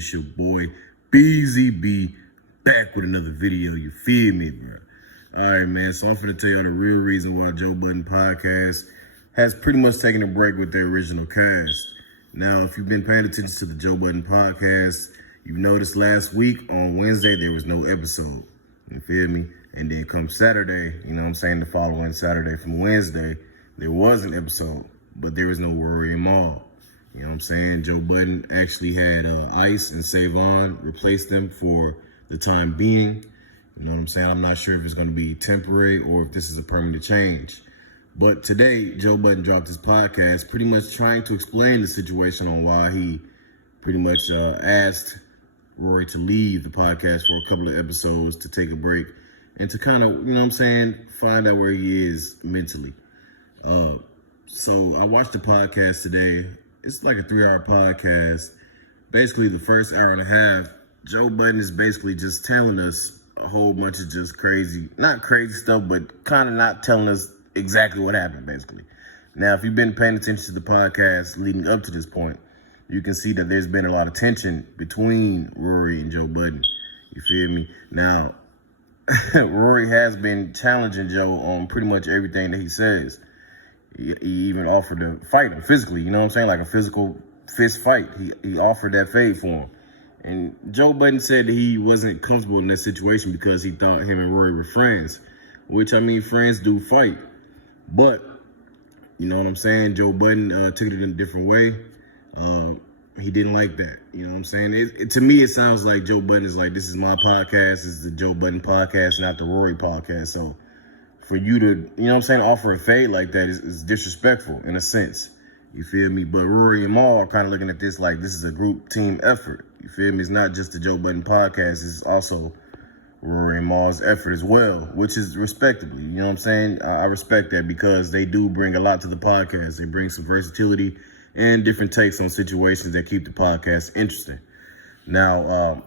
It's your boy, BZB, back with another video. You feel me, bro? All right, man. So I'm finna tell you the real reason why Joe Budden podcast has pretty much taken a break with their original cast. Now, if you've been paying attention to the Joe Budden podcast, you've noticed last week on Wednesday, there was no episode. You feel me? And then come Saturday, the following Saturday from Wednesday, there was an episode, but there was no Rory and Maul. You know what I'm saying? Joe Budden actually had Ice and Savon replace them for the time being. You know what I'm saying? I'm not sure if it's going to be temporary or if this is a permanent change. But today, Joe Budden dropped his podcast pretty much trying to explain the situation on why he pretty much asked Rory to leave the podcast for a couple of episodes to take a break and to kind of, find out where he is mentally. So I watched the podcast today. It's like a 3-hour podcast. Basically, the first hour and a half, Joe Budden is basically just telling us a whole bunch of just not crazy stuff, but kind of not telling us exactly what happened, basically. Now, if you've been paying attention to the podcast leading up to this point, you can see that there's been a lot of tension between Rory and Joe Budden. You feel me? Now, Rory has been challenging Joe on pretty much everything that he says. He even offered to fight him physically, like a physical fist fight. He offered that fade for him. And Joe Budden said that he wasn't comfortable in that situation because he thought him and Rory were friends, which, friends do fight. But, Joe Budden took it in a different way. He didn't like that. To me, it sounds like Joe Budden is like, this is my podcast. This is the Joe Budden podcast, not the Rory podcast. So for you to, offer a fade like that is disrespectful in a sense. You feel me? But Rory and Maul are kind of looking at this like this is a group team effort. You feel me? It's not just the Joe Budden podcast. It's also Rory and Maul's effort as well, which is respectably. I respect that because they do bring a lot to the podcast. They bring some versatility and different takes on situations that keep the podcast interesting. Now,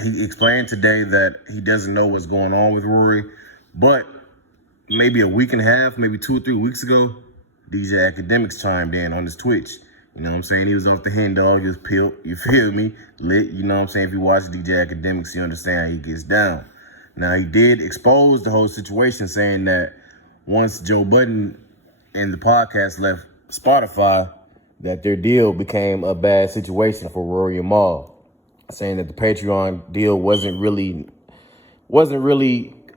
he explained today that he doesn't know what's going on with Rory, but maybe a week and a half, maybe 2 or 3 weeks ago, DJ Akademiks chimed in on his Twitch. He was off the hen dog, he was peeled, you feel me? Lit, If you watch DJ Akademiks, you understand how he gets down. Now, he did expose the whole situation, saying that once Joe Budden and the podcast left Spotify, that their deal became a bad situation for Rory and Maul, saying that the Patreon deal wasn't really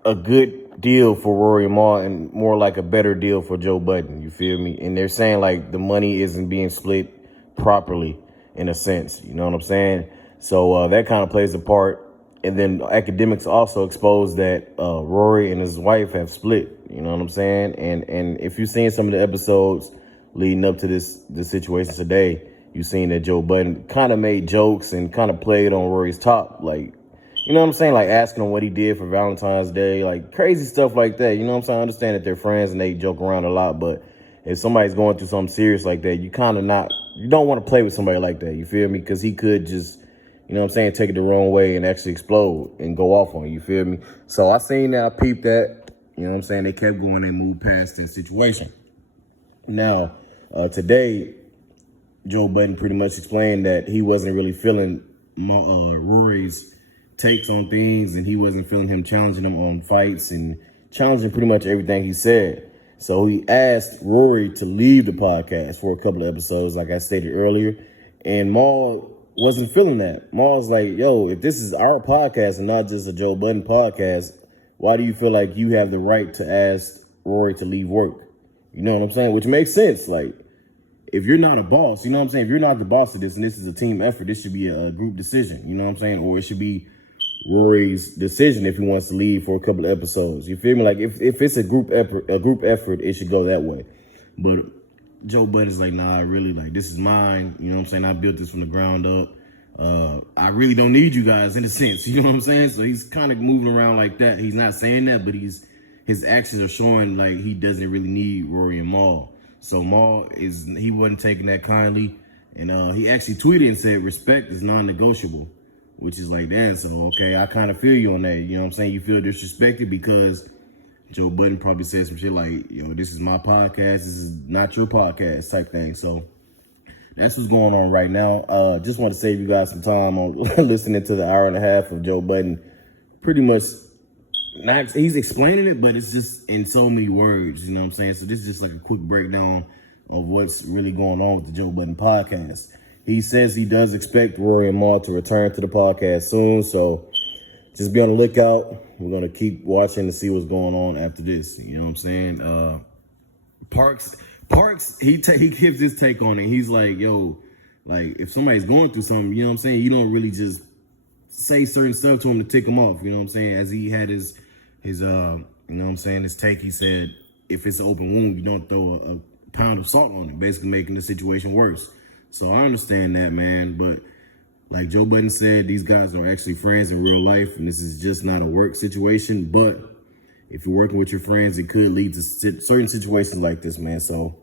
a good deal for Rory and Maul and more like a better deal for Joe Budden, you feel me? And they're saying like the money isn't being split properly in a sense, you know what I'm saying? So that kind of plays a part. And then Akademiks also exposed that Rory and his wife have split, you know what I'm saying? And if you've seen some of the episodes leading up to this situation today, you've seen that Joe Budden kind of made jokes and kind of played on Rory's top, like, like asking him what he did for Valentine's Day, like crazy stuff like that. I understand that they're friends and they joke around a lot, but if somebody's going through something serious like that, you don't want to play with somebody like that, you feel me? Because he could just, take it the wrong way and actually explode and go off on you, feel me? So I seen that, I peeped that, they kept going and moved past that situation. Now, today, Joe Budden pretty much explained that he wasn't really feeling Rory's takes on things, and he wasn't feeling him challenging him on fights and challenging pretty much everything he said. So he asked Rory to leave the podcast for a couple of episodes, like I stated earlier, and Maul wasn't feeling that. Maul's like, yo, if this is our podcast and not just a Joe Budden podcast, why do you feel like you have the right to ask Rory to leave work? You know what I'm saying? Which makes sense. Like, if you're not a boss, if you're not the boss of this and this is a team effort, this should be a group decision, or it should be Rory's decision if he wants to leave for a couple of episodes. You feel me? Like if it's a group effort, it should go that way. But Joe Budden's like, nah, really, like this is mine. I built this from the ground up. I really don't need you guys in a sense. You know what I'm saying? So he's kind of moving around like that. He's not saying that, but his actions are showing like he doesn't really need Rory and Maul. So Maul he wasn't taking that kindly, and he actually tweeted and said respect is non-negotiable. Which is like, damn, so, okay, I kind of feel you on that. You know what I'm saying? You feel disrespected because Joe Budden probably said some shit like, this is my podcast. This is not your podcast type thing. So that's what's going on right now. Just want to save you guys some time on listening to the hour and a half of Joe Budden. Pretty much, not he's explaining it, but it's just in so many words. You know what I'm saying? So this is just like a quick breakdown of what's really going on with the Joe Budden podcast. He says he does expect Rory and Maul to return to the podcast soon, so just be on the lookout. We're going to keep watching to see what's going on after this. You know what I'm saying? Parks, he gives his take on it. He's like, yo, like, if somebody's going through something, you know what I'm saying, you don't really just say certain stuff to him to tick him off. You know what I'm saying? As he had his you know what I'm saying, his take, he said, if it's an open wound, you don't throw a pound of salt on it, basically making the situation worse. So I understand that, man, but like Joe Budden said, these guys are actually friends in real life, and this is just not a work situation. But if you're working with your friends, it could lead to certain situations like this, man. So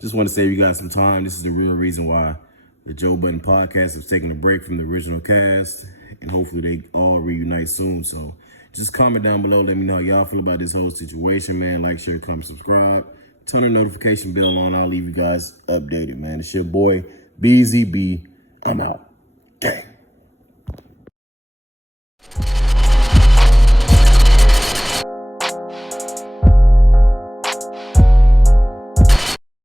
just want to save you guys some time. This is the real reason why the Joe Budden podcast is taking a break from the original cast, and hopefully they all reunite soon. So just comment down below. Let me know how y'all feel about this whole situation, man. Like, share, comment, subscribe. Turn the notification bell on. I'll leave you guys updated, man. It's your boy, BZB. I'm out. Gang.